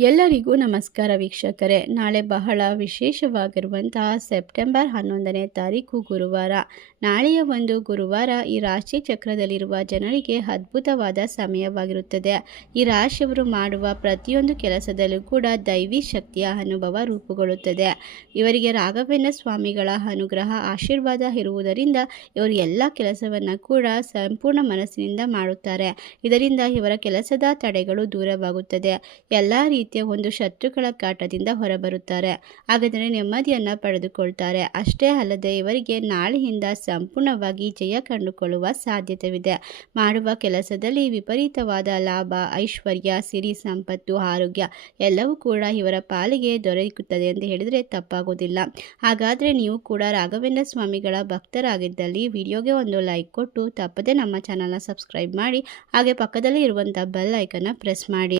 ಎಲ್ಲರಿಗೂ ನಮಸ್ಕಾರ ವೀಕ್ಷಕರೇ. ನಾಳೆ ಬಹಳ ವಿಶೇಷವಾಗಿರುವಂತಹ ಸೆಪ್ಟೆಂಬರ್ ಹನ್ನೊಂದನೇ ತಾರೀಕು ಗುರುವಾರ. ನಾಳೆಯ ಒಂದು ಗುರುವಾರ ಈ ರಾಶಿ ಚಕ್ರದಲ್ಲಿರುವ ಜನರಿಗೆ ಅದ್ಭುತವಾದ ಸಮಯವಾಗಿರುತ್ತದೆ. ಈ ರಾಶಿಯವರು ಮಾಡುವ ಪ್ರತಿಯೊಂದು ಕೆಲಸದಲ್ಲೂ ಕೂಡ ದೈವಿ ಶಕ್ತಿಯ ಅನುಭವ ರೂಪುಗೊಳ್ಳುತ್ತದೆ. ಇವರಿಗೆ ರಾಘವೇಂದ್ರ ಸ್ವಾಮಿಗಳ ಅನುಗ್ರಹ, ಆಶೀರ್ವಾದ ಇರುವುದರಿಂದ ಇವರು ಎಲ್ಲ ಕೆಲಸವನ್ನು ಕೂಡ ಸಂಪೂರ್ಣ ಮನಸ್ಸಿನಿಂದ ಮಾಡುತ್ತಾರೆ. ಇದರಿಂದ ಇವರ ಕೆಲಸದ ತಡೆಗಳು ದೂರವಾಗುತ್ತದೆ. ಎಲ್ಲ ರೀತಿಯ ಒಂದು ಶತ್ರುಗಳ ಕಾಟದಿಂದ ಹೊರಬರುತ್ತಾರೆ. ಹಾಗಾದರೆ ನೆಮ್ಮದಿಯನ್ನು ಪಡೆದುಕೊಳ್ತಾರೆ. ಅಷ್ಟೇ ಅಲ್ಲದೆ ಇವರಿಗೆ ನಾಳೆಯಿಂದ ಸಂಪೂರ್ಣವಾಗಿ ಜಯ ಕಂಡುಕೊಳ್ಳುವ ಸಾಧ್ಯತೆವಿದೆ. ಮಾಡುವ ಕೆಲಸದಲ್ಲಿ ವಿಪರೀತವಾದ ಲಾಭ, ಐಶ್ವರ್ಯ, ಸಿರಿ ಸಂಪತ್ತು, ಆರೋಗ್ಯ ಎಲ್ಲವೂ ಕೂಡ ಇವರ ಪಾಲಿಗೆ ದೊರೆಯುತ್ತದೆ ಎಂದು ಹೇಳಿದರೆ ತಪ್ಪಾಗೋದಿಲ್ಲ. ಹಾಗಾದರೆ ನೀವು ಕೂಡ ರಾಘವೇಂದ್ರ ಸ್ವಾಮಿಗಳ ಭಕ್ತರಾಗಿದ್ದಲ್ಲಿ ವಿಡಿಯೋಗೆ ಒಂದು ಲೈಕ್ ಕೊಟ್ಟು ತಪ್ಪದೆ ನಮ್ಮ ಚಾನಲ್ನ ಸಬ್ಸ್ಕ್ರೈಬ್ ಮಾಡಿ ಹಾಗೆ ಪಕ್ಕದಲ್ಲಿ ಇರುವಂಥ ಬೆಲ್ ಐಕನ್ನ ಪ್ರೆಸ್ ಮಾಡಿ.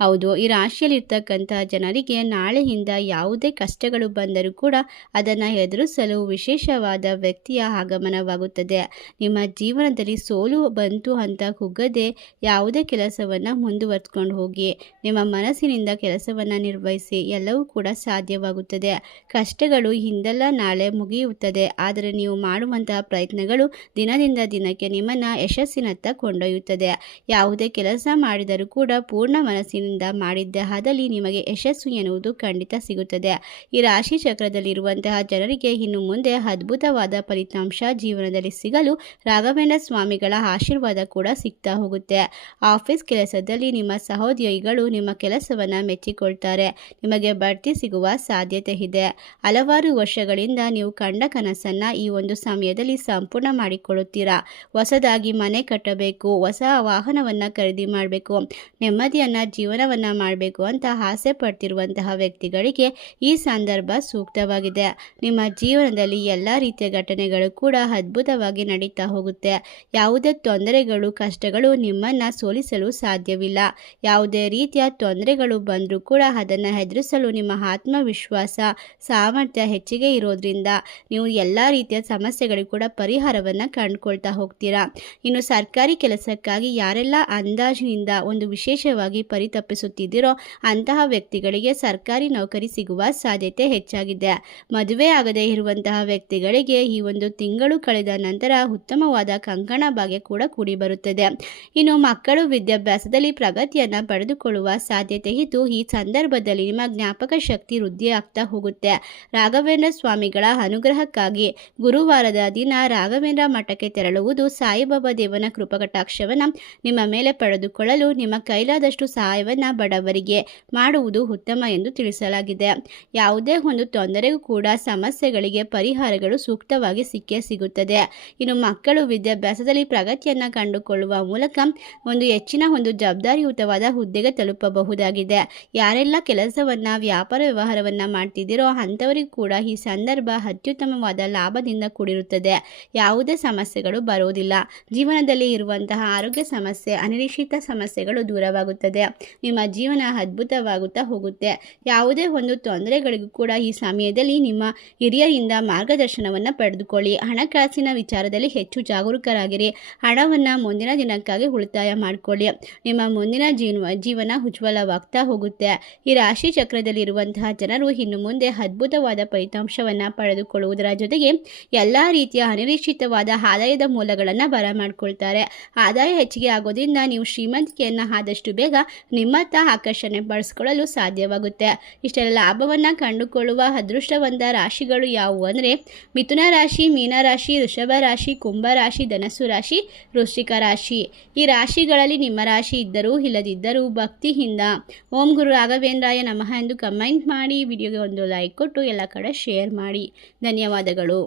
ಹೌದು, ಈ ರಾಶಿಯಲ್ಲಿರ್ತಕ್ಕಂಥ ಜನರಿಗೆ ನಾಳೆಯಿಂದ ಯಾವುದೇ ಕಷ್ಟಗಳು ಬಂದರೂ ಕೂಡ ಅದನ್ನು ಎದುರಿಸಲು ವಿಶೇಷವಾದ ವ್ಯಕ್ತಿಯ ಆಗಮನವಾಗುತ್ತದೆ. ನಿಮ್ಮ ಜೀವನದಲ್ಲಿ ಸೋಲು ಬಂತು ಅಂತ ಕುಗ್ಗದೆ ಯಾವುದೇ ಕೆಲಸವನ್ನು ಮುಂದುವರೆಸ್ಕೊಂಡು ಹೋಗಿ, ನಿಮ್ಮ ಮನಸ್ಸಿನಿಂದ ಕೆಲಸವನ್ನು ನಿರ್ವಹಿಸಿ ಎಲ್ಲವೂ ಕೂಡ ಸಾಧ್ಯವಾಗುತ್ತದೆ. ಕಷ್ಟಗಳು ಹಿಂದೆಲ್ಲ ನಾಳೆ ಮುಗಿಯುತ್ತದೆ, ಆದರೆ ನೀವು ಮಾಡುವಂತಹ ಪ್ರಯತ್ನಗಳು ದಿನದಿಂದ ದಿನಕ್ಕೆ ನಿಮ್ಮನ್ನು ಯಶಸ್ಸಿನತ್ತ ಕೊಂಡೊಯ್ಯುತ್ತದೆ. ಯಾವುದೇ ಕೆಲಸ ಮಾಡಿದರೂ ಕೂಡ ಪೂರ್ಣ ಮನಸ್ಸಿನಿಂದ ಮಾಡಿದ್ದೆ ಆದಲ್ಲಿ ನಿಮಗೆ ಯಶಸ್ಸು ಎನ್ನುವುದು ಖಂಡಿತ ಸಿಗುತ್ತದೆ. ಈ ರಾಶಿ ಚಕ್ರದಲ್ಲಿರುವಂತಹ ಜನರಿಗೆ ಇನ್ನು ಮುಂದೆ ಅದ್ಭುತವಾದ ಫಲಿತಾಂಶ ಜೀವನದಲ್ಲಿ ಸಿಗಲು ರಾಘವೇಂದ್ರ ಸ್ವಾಮಿಗಳ ಆಶೀರ್ವಾದ ಕೂಡ ಸಿಗ್ತಾ ಹೋಗುತ್ತೆ. ಆಫೀಸ್ ಕೆಲಸದಲ್ಲಿ ನಿಮ್ಮ ಸಹೋದ್ಯೋಗಿಗಳು ನಿಮ್ಮ ಕೆಲಸವನ್ನು ಮೆಚ್ಚಿಕೊಳ್ತಾರೆ. ನಿಮಗೆ ಬಡ್ತಿ ಸಿಗುವ ಸಾಧ್ಯತೆ ಇದೆ. ಹಲವಾರು ವರ್ಷಗಳಿಂದ ನೀವು ಕಂಡ ಕನಸನ್ನು ಈ ಒಂದು ಸಮಯದಲ್ಲಿ ಸಂಪೂರ್ಣ ಮಾಡಿಕೊಳ್ಳುತ್ತೀರಾ? ಹೊಸದಾಗಿ ಮನೆ ಕಟ್ಟಬೇಕು, ಹೊಸ ವಾಹನವನ್ನು ಖರೀದಿ ಮಾಡಬೇಕು, ನೆಮ್ಮದಿಯನ್ನು ಜೀವನವನ್ನು ಮಾಡಬೇಕು ಅಂತ ಆಸೆ ಪಡ್ತಿರುವಂತಹ ವ್ಯಕ್ತಿಗಳಿಗೆ ಈ ಸಂದರ್ಭ ಸೂಕ್ತವಾಗಿದೆ. ನಿಮ್ಮ ಜೀವನದಲ್ಲಿ ಎಲ್ಲ ರೀತಿಯ ಘಟನೆಗಳು ಕೂಡ ಅದ್ಭುತವಾಗಿ ನಡೀತಾ ಹೋಗುತ್ತೆ. ಯಾವುದೇ ತೊಂದರೆಗಳು, ಕಷ್ಟಗಳು ನಿಮ್ಮನ್ನು ಸೋಲಿಸಲು ಸಾಧ್ಯವಿಲ್ಲ. ಯಾವುದೇ ರೀತಿಯ ತೊಂದರೆಗಳು ಬಂದರೂ ಕೂಡ ಅದನ್ನು ಎದುರಿಸಲು ನಿಮ್ಮ ಆತ್ಮವಿಶ್ವಾಸ, ಸಾಮರ್ಥ್ಯ ಹೆಚ್ಚಿಗೆ ಇರೋದ್ರಿಂದ ನೀವು ಎಲ್ಲ ರೀತಿಯ ಸಮಸ್ಯೆಗಳಿಗೂ ಕೂಡ ಪರಿಹಾರವನ್ನು ಕಂಡುಕೊಳ್ತಾ ಹೋಗ್ತೀರಾ. ಇನ್ನು ಸರ್ಕಾರಿ ಕೆಲಸಕ್ಕಾಗಿ ಯಾರೆಲ್ಲ ಅಂದಾಜಿನಿಂದ ಒಂದು ವಿಶೇಷವಾಗಿ ಪರಿತಪ್ಪಿಸುತ್ತಿದ್ದೀರೋ ಅಂತಹ ವ್ಯಕ್ತಿಗಳಿಗೆ ಸರ್ಕಾರಿ ನೌಕರಿ ಸಿಗುವ ಸಾಧ್ಯತೆ ಹೆಚ್ಚಾಗಿದೆ. ಮದುವೆ ಆಗದೇ ಇರುವಂತಹ ವ್ಯಕ್ತಿಗಳಿಗೆ ಈ ಒಂದು ತಿಂಗಳು ಕಳೆದ ನಂತರ ಉತ್ತಮವಾದ ಕಂಕಣ ಭಾಗ್ಯ ಕೂಡ ಕೂಡಿ ಬರುತ್ತದೆ. ಇನ್ನು ಮಕ್ಕಳು ವಿದ್ಯಾಭ್ಯಾಸದಲ್ಲಿ ಪ್ರಗತಿಯನ್ನು ಪಡೆದುಕೊಳ್ಳುವ ಸಾಧ್ಯತೆ ಇದ್ದು, ಈ ಸಂದರ್ಭದಲ್ಲಿ ನಿಮ್ಮ ಜ್ಞಾಪಕ ಶಕ್ತಿ ವೃದ್ಧಿ ಆಗ್ತಾ ಹೋಗುತ್ತೆ. ರಾಘವೇಂದ್ರ ಸ್ವಾಮಿಗಳ ಅನುಗ್ರಹಕ್ಕಾಗಿ ಗುರುವಾರದ ದಿನ ರಾಘವೇಂದ್ರ ಮಠಕ್ಕೆ ತೆರಳುವುದು ಸಾಯಿಬಾಬಾ ದೇವನ ಕೃಪಕಟಾಕ್ಷವನ್ನು ನಿಮ್ಮ ಮೇಲೆ ಪಡೆದುಕೊಳ್ಳಲು ನಿಮ್ಮ ಕೈಲಾದಷ್ಟು ಸಹಾಯವನ್ನು ಬಡವರಿಗೆ ಮಾಡುವುದು ಉತ್ತಮ ಎಂದು ತಿಳಿಸಲಾಗಿದೆ. ಯಾವುದೇ ಒಂದು ತೊಂದರೆಗೂ ಕೂಡ ಸಮಸ್ಯೆಗಳಿಗೆ ಪರಿಹಾರಗಳು ಸೂಕ್ತವಾಗಿ ಸಿಕ್ಕೇ ಸಿಗುತ್ತದೆ. ಇನ್ನು ಮಕ್ಕಳು ವಿದ್ಯಾಭ್ಯಾಸದಲ್ಲಿ ಪ್ರಗತಿಯನ್ನು ಕಂಡುಕೊಳ್ಳುವ ಮೂಲಕ ಒಂದು ಹೆಚ್ಚಿನ ಒಂದು ಜವಾಬ್ದಾರಿಯುತವಾದ ಹುದ್ದೆಗೆ ತಲುಪಬಹುದಾಗಿದೆ. ಯಾರೆಲ್ಲ ಕೆಲಸವನ್ನು, ವ್ಯಾಪಾರ ವ್ಯವಹಾರವನ್ನು ಮಾಡ್ತಿದ್ದೀರೋ ಅಂಥವರಿಗೂ ಕೂಡ ಈ ಸಂದರ್ಭ ಅತ್ಯುತ್ತಮವಾದ ಲಾಭದಿಂದ ಕೂಡಿರುತ್ತದೆ. ಯಾವುದೇ ಸಮಸ್ಯೆಗಳು ಬರುವುದಿಲ್ಲ. ಜೀವನದಲ್ಲಿ ಇರುವಂತಹ ಆರೋಗ್ಯ ಸಮಸ್ಯೆ, ಅನಿರೀಕ್ಷಿತ ಸಮಸ್ಯೆಗಳು ದೂರವಾಗುತ್ತದೆ. ನಿಮ್ಮ ಜೀವನ ಅದ್ಭುತವಾಗುತ್ತಾ ಹೋಗುತ್ತೆ. ಯಾವುದೇ ಒಂದು ತೊಂದರೆಗಳಿಗೂ ಕೂಡ ಈ ಸಮಯದಲ್ಲಿ ನಿಮ್ಮ ಹಿರಿಯರಿಂದ ಮಾರ್ಗದರ್ಶನವನ್ನು ಪಡೆದುಕೊಳ್ಳಿ. ಹಣಕಾಸಿನ ವಿಚಾರದಲ್ಲಿ ಹೆಚ್ಚು ಜಾಗರೂಕರಾಗಿರಿ. ಹಣವನ್ನು ಮುಂದಿನ ದಿನಕ್ಕಾಗಿ ಉಳಿತಾಯ ಮಾಡಿಕೊಳ್ಳಿ. ನಿಮ್ಮ ಮುಂದಿನ ಜೀವ, ಜೀವನ ಉಜ್ವಲವಾಗ್ತಾ ಹೋಗುತ್ತೆ. ಈ ರಾಶಿ ಚಕ್ರದಲ್ಲಿರುವಂತಹ ಜನರು ಇನ್ನು ಮುಂದೆ ಅದ್ಭುತವಾದ ಫಲಿತಾಂಶವನ್ನು ಪಡೆದುಕೊಳ್ಳುವುದರ ಜೊತೆಗೆ ಎಲ್ಲ ರೀತಿಯ ಅನಿರೀಕ್ಷಿತವಾದ ಆದಾಯದ ಮೂಲಗಳನ್ನು ಬರಮಾಡಿಕೊಳ್ತಾರೆ ಆದಾಯ ಹೆಚ್ಚಿಗೆ ಆಗೋದ್ರಿಂದ ನೀವು ಶ್ರೀಮಂತಿಕೆಯನ್ನು ಆದಷ್ಟು ಬೇಗ ನಿಮ್ಮತ್ತ ಆಕರ್ಷಣೆ ಪಡಿಸ್ಕೊಳ್ಳಲು ಸಾಧ್ಯವಾಗುತ್ತೆ. ಇಷ್ಟೆಲ್ಲ ಲಾಭವನ್ನು ಕಂಡುಕೊಳ್ಳುವ ಅದೃಷ್ಟವಂತ ರಾಶಿಗಳು ಯಾವುವು ಅಂದರೆ, ಮಿಥುನ ರಾಶಿ, ಮೀನ ರಾಶಿ, ವೃಷಭ ರಾಶಿ, ಕುಂಭ ರಾಶಿ, ಧನಸ್ಸು ರಾಶಿ, ವೃಶ್ಚಿಕ ರಾಶಿ. ಈ ರಾಶಿಗಳಲ್ಲಿ ನಿಮ್ಮ ರಾಶಿ ಇದ್ದರೂ ಇಲ್ಲದಿದ್ದರೂ ಭಕ್ತಿಯಿಂದ. ಓಂ ಗುರು ರಾಘವೇಂದ್ರಾಯ ನಮಃ ಎಂದು ಕಮೆಂಟ್ ಮಾಡಿ, ವಿಡಿಯೋಗೆ ಒಂದು ಲೈಕ್ ಕೊಟ್ಟು ಎಲ್ಲ ಕಡೆ ಶೇರ್ ಮಾಡಿ. ಧನ್ಯವಾದಗಳು.